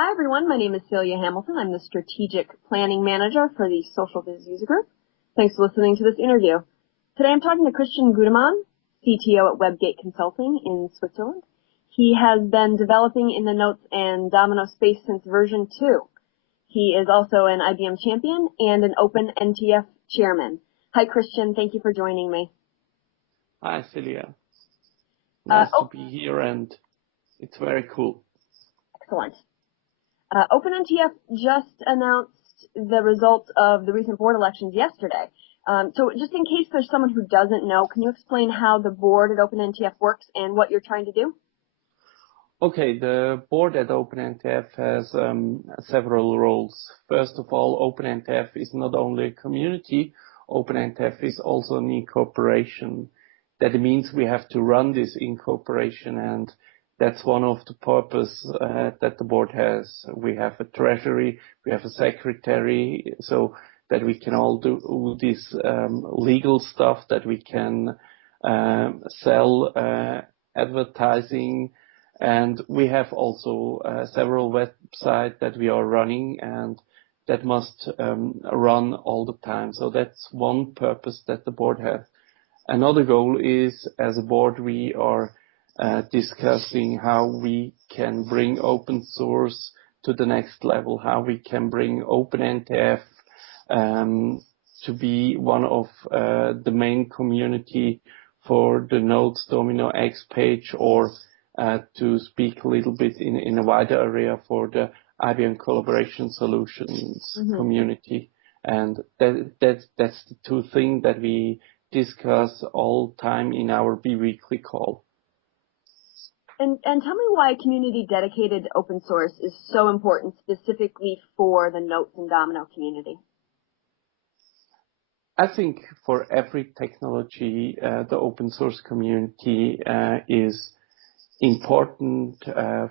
Hi everyone, my name is Celia Hamilton. I'm the Strategic Planning Manager for the Social Biz User Group. Thanks for listening to this interview. Today I'm talking to Christian Gudemann, CTO at WebGate Consulting in Switzerland. He has been developing in the Notes and Domino space since version 2. He is also an IBM champion and an OpenNTF chairman. Hi Christian, thank you for joining me. Hi Celia. Nice to be here, and it's very cool. Excellent. OpenNTF just announced the results of the recent board elections yesterday. So just in case there's someone who doesn't know, can you explain how the board at OpenNTF works and what you're trying to do? Okay, the board at OpenNTF has several roles. First of all, OpenNTF is not only a community, OpenNTF is also an incorporation. That means we have to run this incorporation, and that's one of the purpose that the board has. We have a treasury, we have a secretary, so that we can all do this legal stuff, that we can sell advertising, and we have also several websites that we are running and that must run all the time. So that's one purpose that the board has. Another goal is, as a board, we are discussing how we can bring open source to the next level, how we can bring OpenNTF to be one of the main community for the Notes, Domino, X page, or to speak a little bit in a wider area for the IBM Collaboration Solutions community. And that's the two things that we discuss all time in our bi-weekly call. And tell me why community dedicated to open source is so important specifically for the Notes and Domino community. I think for every technology, the open source community is important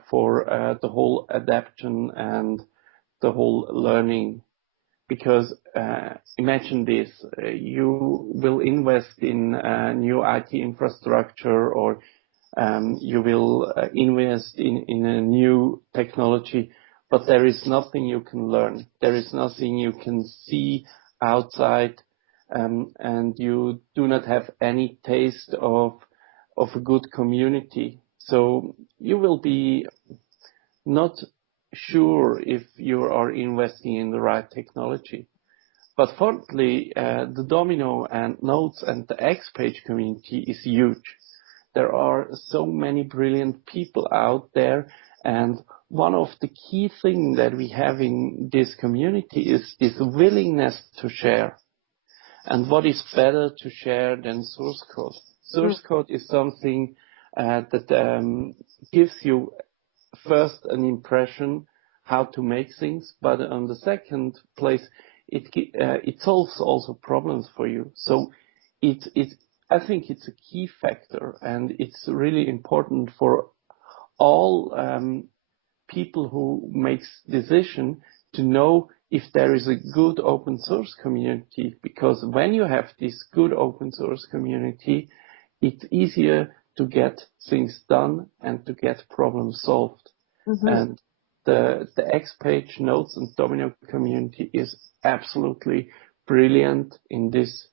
for the whole adaptation and the whole learning. Because imagine this, you will invest in new IT infrastructure, or you will invest in a new technology, but there is nothing you can learn. There is nothing you can see outside, and you do not have any taste of a good community. So you will be not sure if you are investing in the right technology. But fortunately, the Domino and Notes and the X page community is huge. There are so many brilliant people out there, and one of the key things that we have in this community is this willingness to share. And what is better to share than source code? Source code is something that gives you first an impression how to make things, but on the second place, it solves also problems for you. So I think it's a key factor, and it's really important for all people who makes decision to know if there is a good open source community, because when you have this good open source community, it's easier to get things done and to get problems solved. And the X page, Notes, and Domino community is absolutely brilliant in this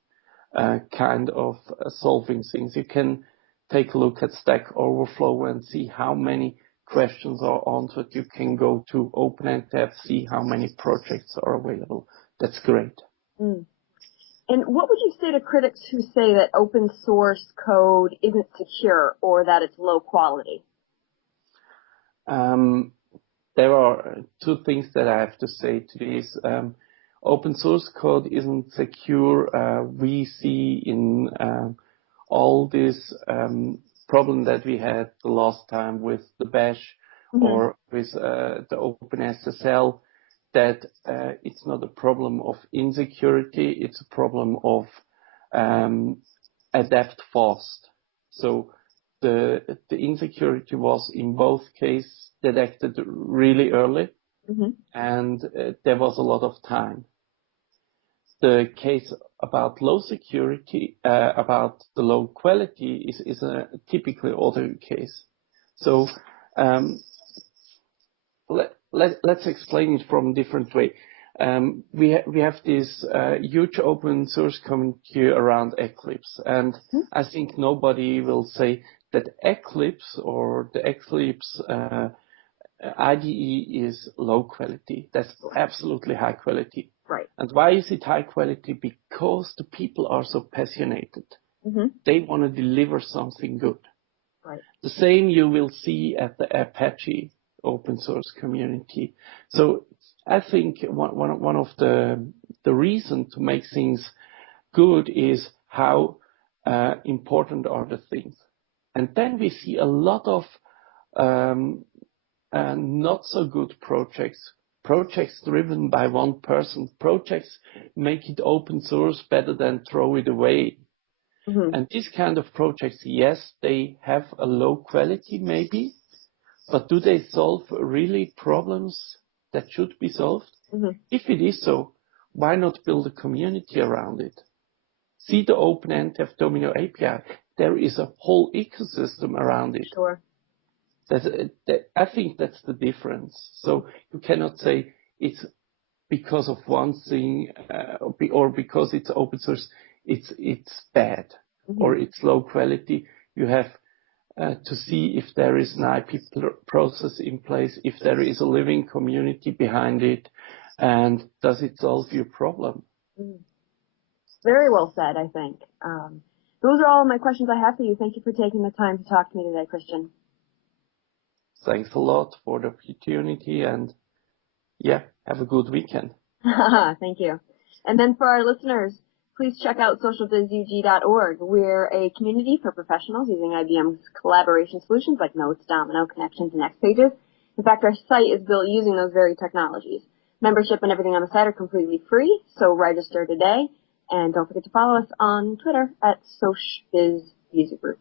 kind of solving things. You can take a look at Stack Overflow and see how many questions are answered. You can go to OpenNTF, see how many projects are available. That's great. And what would you say to critics who say that open source code isn't secure or that it's low quality? There are two things that I have to say to this. Open source code isn't secure. We see in all this problem that we had the last time with the Bash or with the OpenSSL, that it's not a problem of insecurity, it's a problem of adapt fast. So the insecurity was in both cases detected really early, and there was a lot of time. The case about low security, about the low quality is a typically other case. So let's explain it from a different way. We have this huge open source community around Eclipse, and I think nobody will say that Eclipse or the Eclipse IDE is low quality. That's absolutely high quality. Right. And why is it high quality? Because the people are so passionate. They want to deliver something good. Right. The same you will see at the Apache open source community. So I think one of the reason to make things good is how important are the things. And then we see a lot of not so good projects driven by one person. Projects make it open source better than throw it away. And these kind of projects, yes, they have a low quality maybe, but do they solve really problems that should be solved? If it is so, why not build a community around it? See the OpenNTF Domino API. There is a whole ecosystem around it. Sure. I think that's the difference. So you cannot say it's because of one thing or because it's open source, it's bad or it's low quality. You have to see if there is an IP process in place, if there is a living community behind it, and does it solve your problem? Very well said, I think. Those are all my questions I have for you. Thank you for taking the time to talk to me today, Christian. Thanks a lot for the opportunity, and yeah, have a good weekend. Thank you. And then for our listeners, please check out socialbizug.org. We're a community for professionals using IBM's collaboration solutions like Notes, Domino, Connections, and Xpages. In fact, our site is built using those very technologies. Membership and everything on the site are completely free, so register today. And don't forget to follow us on Twitter at SocialBizUserGroup.